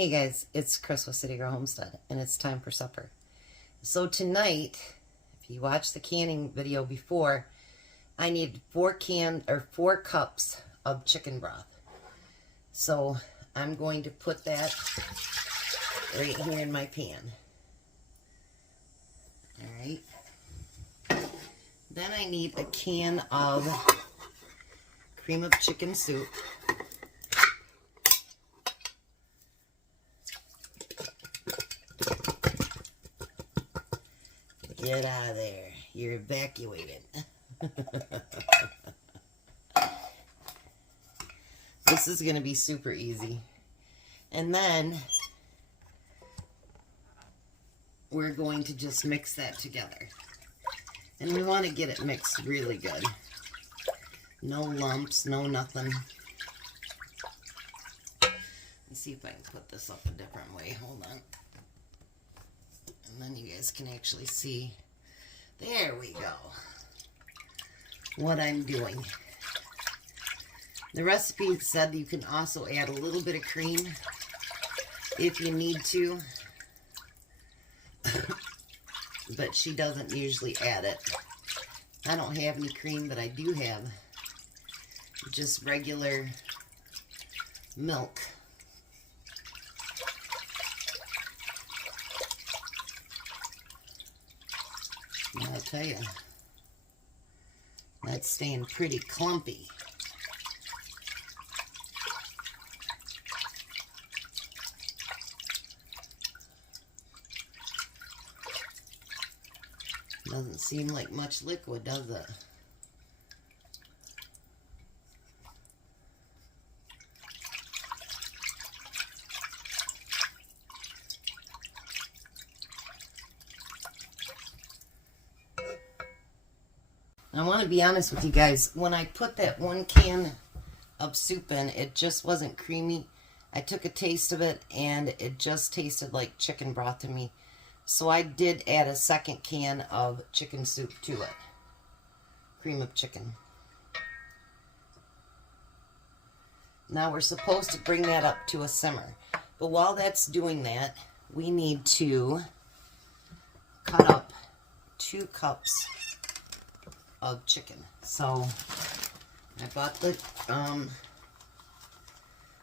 Hey guys, it's Chris with City Girl Homestead, and it's time for supper. So tonight, if you watched the canning video before, I needed 4 cups of chicken broth. So I'm going to put that right here in my pan. Alright. Then I need a can of cream of chicken soup. Get out of there. You're evacuated. This is going to be super easy. And then we're going to just mix that together. And we want to get it mixed really good. No lumps, no nothing. Let's see if I can put this up a different way. Hold on. And then you guys can actually see. There we go. What I'm doing. The recipe said you can also add a little bit of cream if you need to. But she doesn't usually add it. I don't have any cream, but I do have just regular milk. I'll tell you, that's staying pretty clumpy. Doesn't seem like much liquid, does it? I want to be honest with you guys. When I put that 1 can of soup in, it just wasn't creamy. I took a taste of it, and it just tasted like chicken broth to me. So I did add a 2nd can of chicken soup to it. Cream of chicken. Now we're supposed to bring that up to a simmer. But while that's doing that, we need to cut up 2 cups of chicken. So I bought the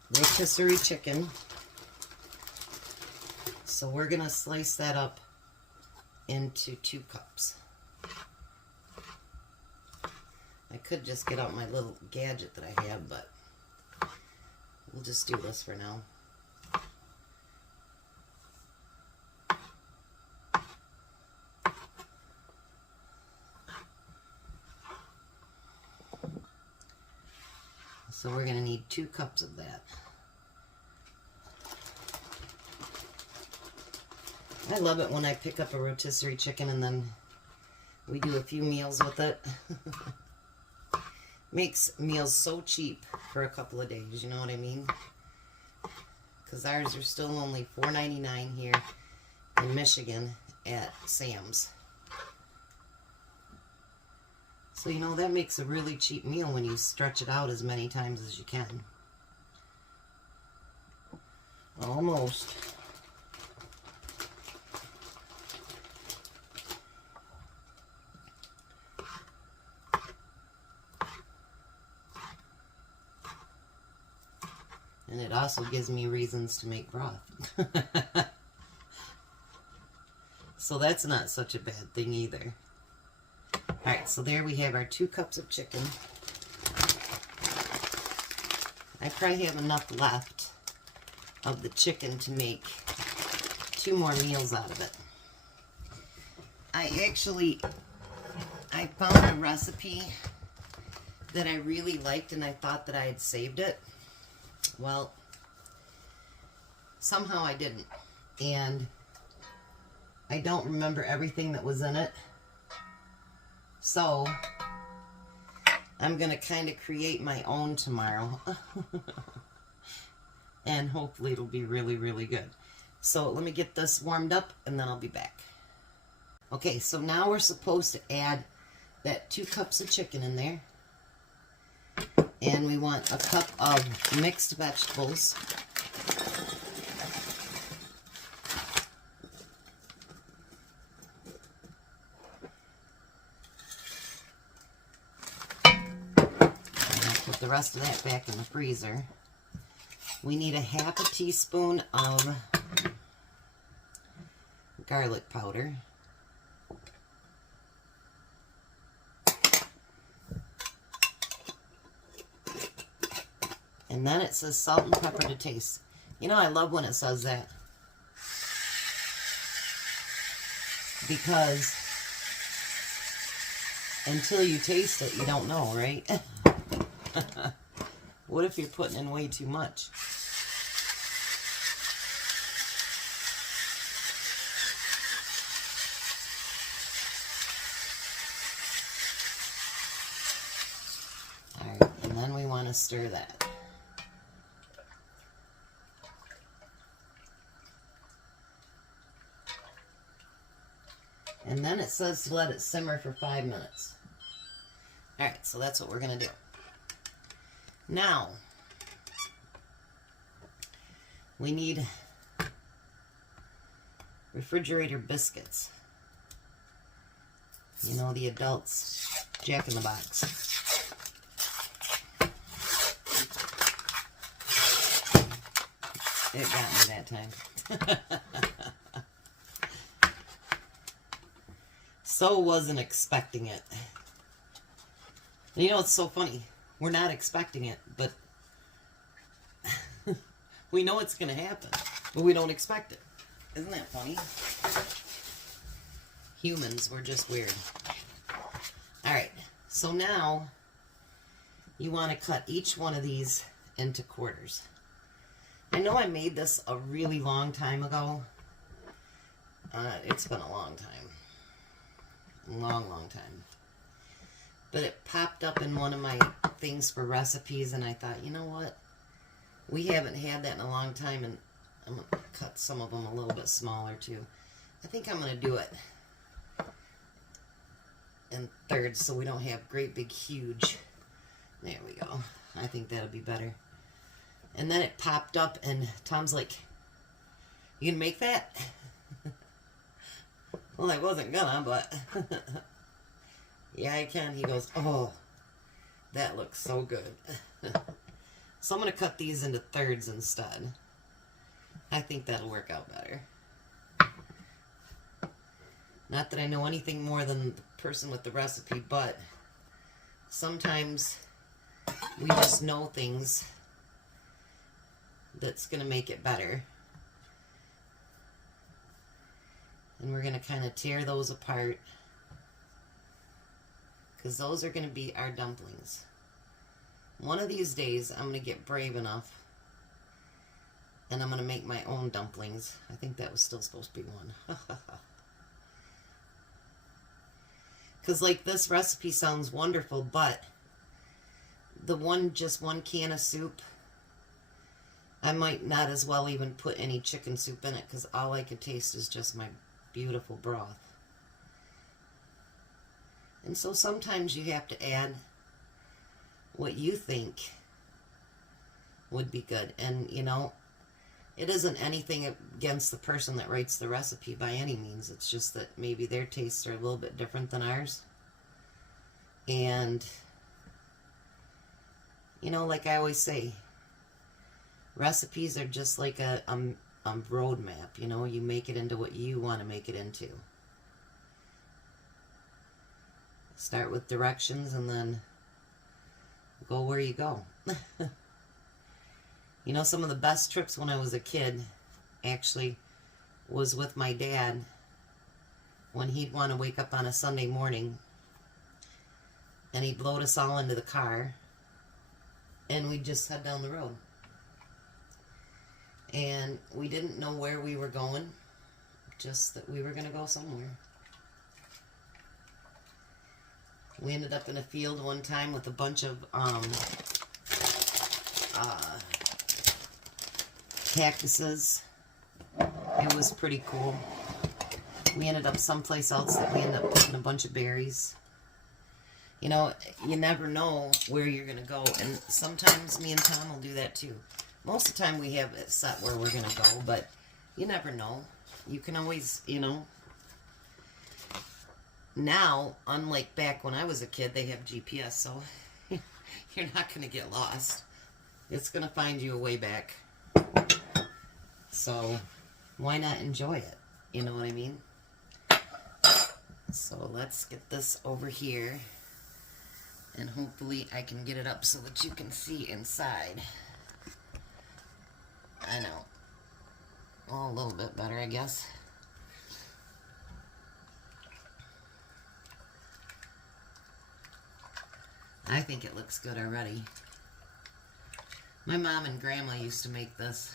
rotisserie chicken. So we're gonna slice that up into 2 cups. I could just get out my little gadget that I have, but we'll just do this for now. So we're going to need 2 cups of that. I love it when I pick up a rotisserie chicken and then we do a few meals with it. Makes meals so cheap for a couple of days, you know what I mean? Because ours are still only $4.99 here in Michigan at Sam's. So, you know, that makes a really cheap meal when you stretch it out as many times as you can. Almost. And it also gives me reasons to make broth. So that's not such a bad thing either. Alright, so there we have our 2 cups of chicken. I probably have enough left of the chicken to make 2 more meals out of it. I found a recipe that I really liked, and I thought that I had saved it. Well, somehow I didn't. And I don't remember everything that was in it. So, I'm going to kind of create my own tomorrow. And hopefully it'll be really, really good. So, let me get this warmed up and then I'll be back. Okay, so now we're supposed to add that 2 cups of chicken in there. And we want a cup of mixed vegetables. the rest of that back in the freezer. We need a half a teaspoon of garlic powder. And then it says salt and pepper to taste. You know, I love when it says that. Because until you taste it, you don't know, right? What if you're putting in way too much? Alright, and then we want to stir that. And then it says to let it simmer for 5 minutes. Alright, so that's what we're going to do. Now, we need refrigerator biscuits. You know, the adults, Jack in the Box. It got me that time. So wasn't expecting it. And you know, it's so funny. We're not expecting it, but we know it's going to happen, but we don't expect it. Isn't that funny? Humans, we're just weird. Alright, so now you want to cut each one of these into quarters. I know I made this a really long time ago. It's been a long time. Long time. But it popped up in one of my things for recipes, and I thought, you know what? We haven't had that in a long time, and I'm going to cut some of them a little bit smaller, too. I think I'm going to do it in thirds so we don't have great, big, huge. There we go. I think that'll be better. And then it popped up, and Tom's like, you can make that? Well, I wasn't gonna, but yeah, I can. He goes, oh, that looks so good. So I'm going to cut these into thirds instead. I think that'll work out better. Not that I know anything more than the person with the recipe, but sometimes we just know things that's going to make it better. And we're going to kind of tear those apart, because those are going to be our dumplings. One of these days, I'm going to get brave enough, and I'm going to make my own dumplings. I think that was still supposed to be one. Because, like, this recipe sounds wonderful, but just one can of soup, I might not as well even put any chicken soup in it, because all I could taste is just my beautiful broth. And so sometimes you have to add what you think would be good. And, you know, it isn't anything against the person that writes the recipe by any means. It's just that maybe their tastes are a little bit different than ours. And, you know, like I always say, recipes are just like a roadmap. You know, you make it into what you want to make it into. Start with directions and then go where you go. You know, some of the best trips when I was a kid actually was with my dad when he'd want to wake up on a Sunday morning and he'd load us all into the car and we'd just head down the road. And we didn't know where we were going, just that we were going to go somewhere. We ended up in a field one time with a bunch of cactuses. It was pretty cool. We ended up someplace else that we ended up picking a bunch of berries. You know, you never know where you're going to go, and sometimes me and Tom will do that too. Most of the time we have it set where we're going to go, but you never know. You can always, you know. Now, unlike back when I was a kid, they have GPS, so You're not going to get lost. It's going to find you a way back. So why not enjoy it? You know what I mean? So let's get this over here. And hopefully I can get it up so that you can see inside. I know. Oh, a little bit better, I guess. I think it looks good already. My mom and grandma used to make this,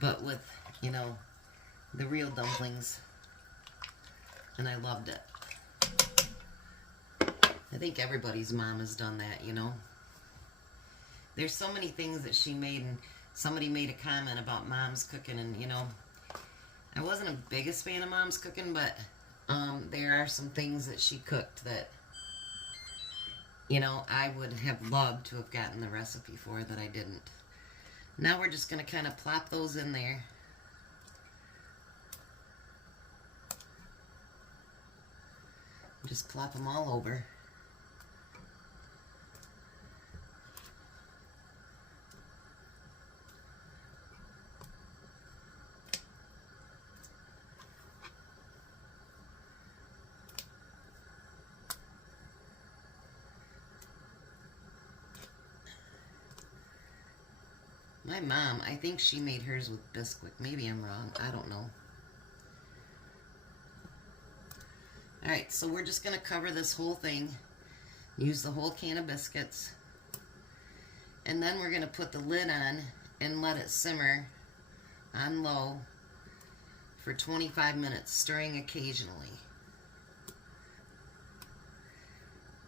but with, you know, the real dumplings, and I loved it. I think everybody's mom has done that, you know. There's so many things that she made, and somebody made a comment about mom's cooking, and, you know, I wasn't the biggest fan of mom's cooking, but there are some things that she cooked that, you know, I would have loved to have gotten the recipe for that I didn't. Now we're just going to kind of plop those in there. Just plop them all over. My mom, I think she made hers with Biscuit. Maybe I'm wrong. I don't know. Alright, so we're just going to cover this whole thing. Use the whole can of biscuits. And then we're going to put the lid on and let it simmer on low for 25 minutes, stirring occasionally.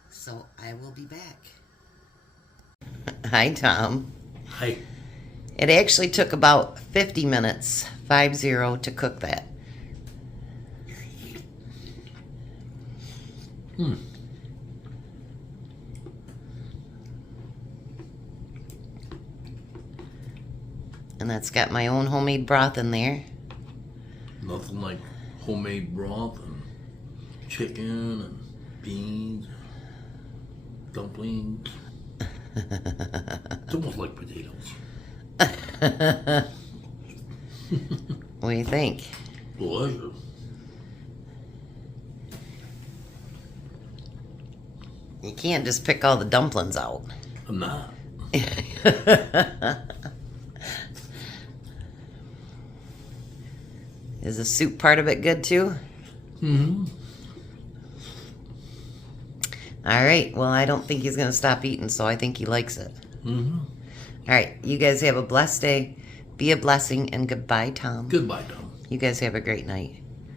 So I will be back. Hi, Tom. Hi. It actually took about 50 minutes, 50, to cook that. And that's got my own homemade broth in there. Nothing like homemade broth and chicken and beans, dumplings. It's almost like potatoes. What do you think? Delicious. You can't just pick all the dumplings out. I'm not. Is the soup part of it good too? Mm-hmm. All right. Well, I don't think he's going to stop eating, so I think he likes it. Mm-hmm. All right. You guys have a blessed day. Be a blessing, and goodbye, Tom. Goodbye, Tom. You guys have a great night.